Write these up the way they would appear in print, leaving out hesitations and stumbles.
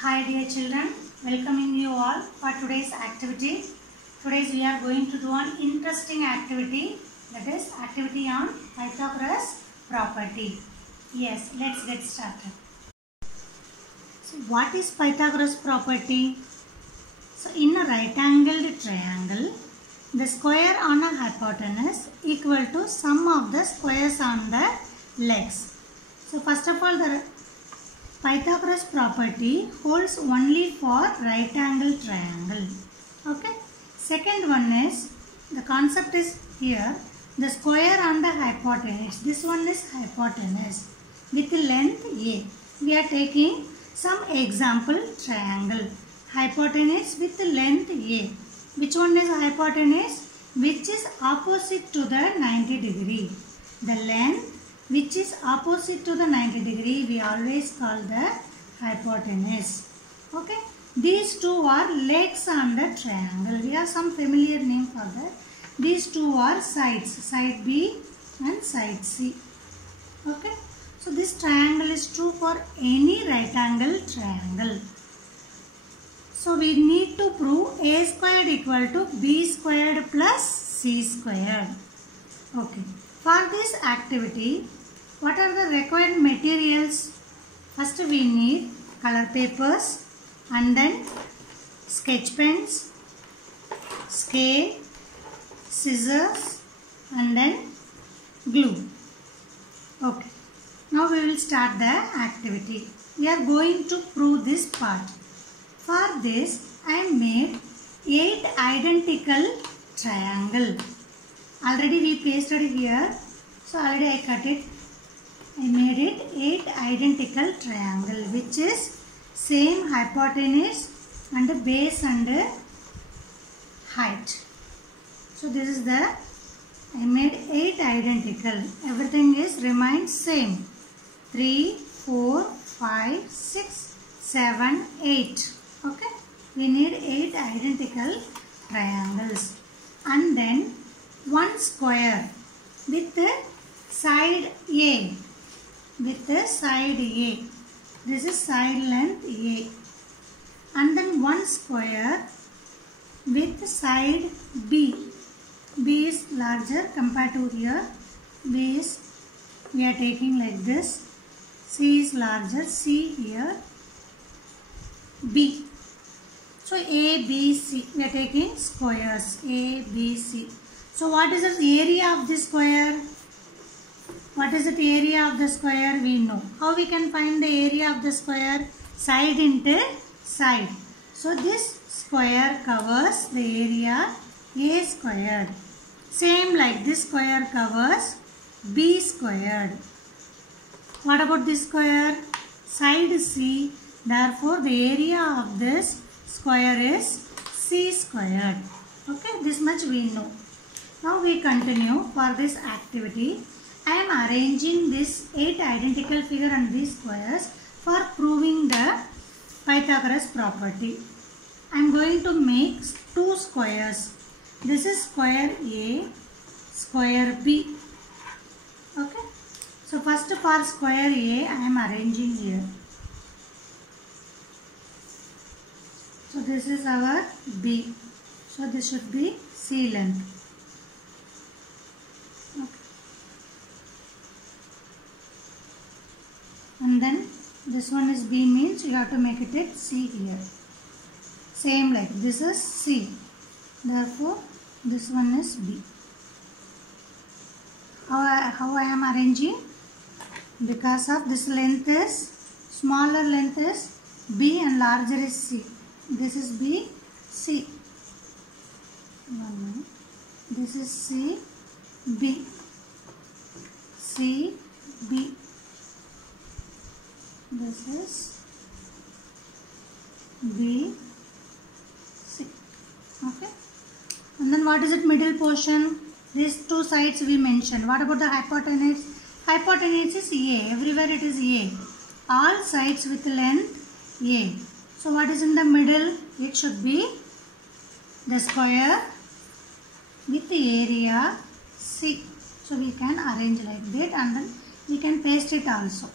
Hi dear children, welcoming you all for today's activity. Today we are going to do an interesting activity, that is activity on Pythagoras property. Yes, let's get started. So what is Pythagoras property? So in a right angled triangle, the square on a hypotenuse equal to sum of the squares on the legs. So first of all, the Pythagoras property holds only for right angle triangle. Okay. Second one is, the concept is here, the square on the hypotenuse. This one is hypotenuse with length A. We are taking some example triangle. Hypotenuse with length A. Which one is hypotenuse? Which is opposite to the 90 degree. The length which is opposite to the 90 degree, we always call the hypotenuse. Okay. These two are legs on the triangle. We have some familiar name for that. These two are sides, side B and side C. Okay. So this triangle is true for any right angle triangle. So we need to prove A squared equal to B squared plus C squared. Okay. For this activity, what are the required materials? First we need color papers and then sketch pens, scale, scissors and then glue. Okay. Now we will start the activity. We are going to prove this part. For this I made 8 identical triangle. Already we pasted here. So already I cut it. I made it 8 identical triangle which is same hypotenuse and base and height. So this is the, I made 8 identical. Everything is remains same. 3, 4, 5, 6, 7, 8. Okay. We need 8 identical triangles. And then one square with the side A. With the side A. This is side length A. And then one square with side B. B is larger compared to here. B is, we are taking like this. C is larger. C here. B. So A, B, C. We are taking squares. A, B, C. So what is the area of this square? What is the area of the square? We know. How we can find the area of the square? Side into side. So this square covers the area A squared. Same like this square covers B squared. What about this square? Side C. Therefore the area of this square is C squared. Okay, this much we know. Now we continue for this activity. I am arranging this 8 identical figure and these squares for proving the Pythagoras property. I am going to make 2 squares. This is square A, square B. Okay. So first for square A, I am arranging here. So this is our B. So this should be C length. And then this one is B, means you have to make it at C here. Same like this is C. Therefore this one is B. How I am arranging? Because of this length is, smaller length is B and larger is C. This is B, C. This is C, B. C, B. This is B, C. Okay. And then what is it middle portion? These two sides we mentioned. What about the hypotenuse? Hypotenuse is A. Everywhere it is A. All sides with length A. So what is in the middle? It should be the square with the area C. So we can arrange like that and then we can paste it also.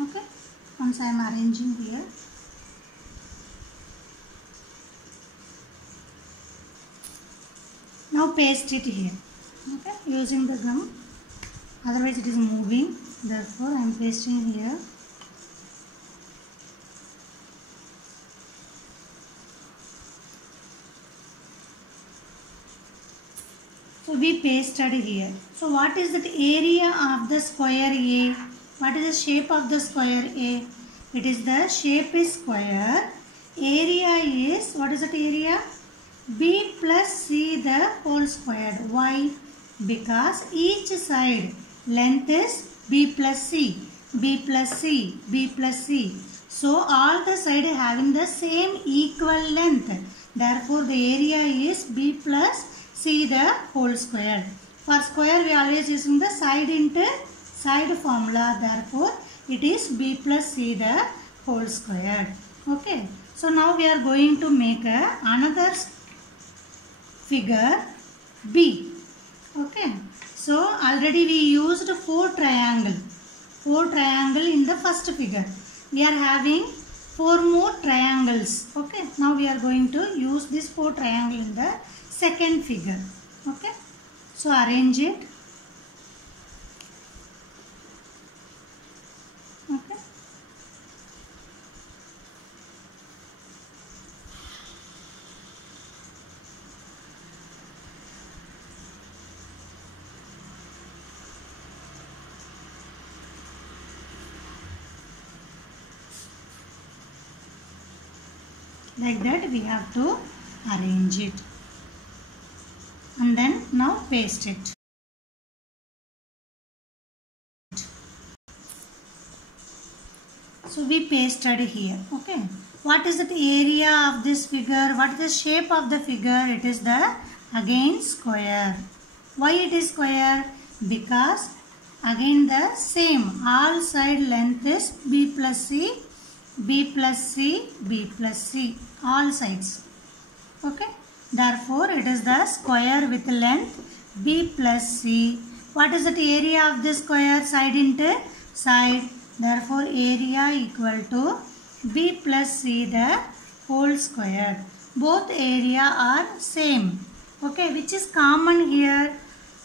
Okay. Once I am arranging here. Now paste it here. Okay, using the gum. Otherwise it is moving. Therefore I am pasting here. So we pasted here. So what is that area of the square A? What is the shape of the square A? It is the shape is square. Area is, what is that area? B plus C the whole squared. Why? Because each side length is B plus C. B plus C. B plus C. So all the sides having the same equal length. Therefore the area is B plus C the whole square. For square we always using the side into side formula. Therefore it is B plus C the whole square. Okay. So now we are going to make another figure B. Okay. So already we used 4 triangle. 4 triangle in the first figure. We are having 4 more triangles. Okay. Now we are going to use this 4 triangle in the second figure. Okay. So arrange it. Okay. Like that we have to arrange it. And then now paste it. So we pasted here. Okay. What is the area of this figure? What is the shape of the figure? It is the again square. Why it is square? Because again the same. All side length is B plus C, B plus C, B plus C. All sides. Okay. Therefore it is the square with length B plus C. What is the area of this square? Side into side. Therefore area equal to B plus C the whole square. Both area are same. Okay, which is common here?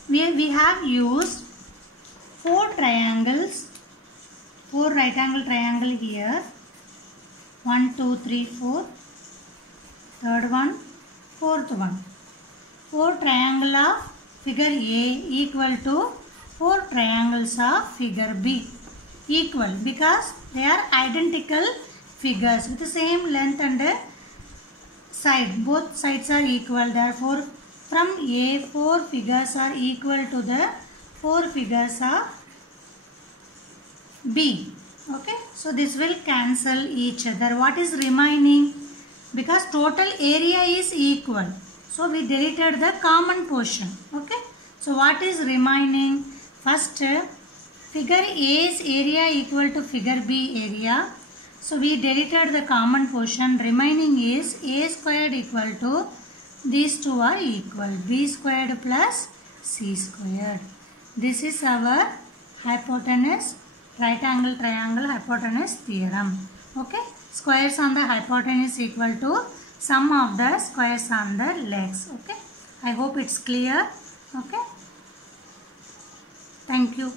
We have used 4 triangles. 4 right angle triangle here. 1, 2, 3, 4. Third one. Fourth one. 4 triangle of figure A equal to 4 triangles of figure B. Equal because they are identical figures with the same length and side. Both sides are equal. Therefore, from A, 4 figures are equal to the 4 figures of B. Okay. So this will cancel each other. What is remaining? Because total area is equal. So we deleted the common portion. Okay. So what is remaining? First, figure A's area equal to figure B area. So we deleted the common portion. Remaining is A squared equal to, these two are equal. B squared plus C squared. This is our hypotenuse, right angle triangle hypotenuse theorem. Okay. Squares on the hypotenuse equal to sum of the squares on the legs. Okay. I hope it's clear. Okay. Thank you.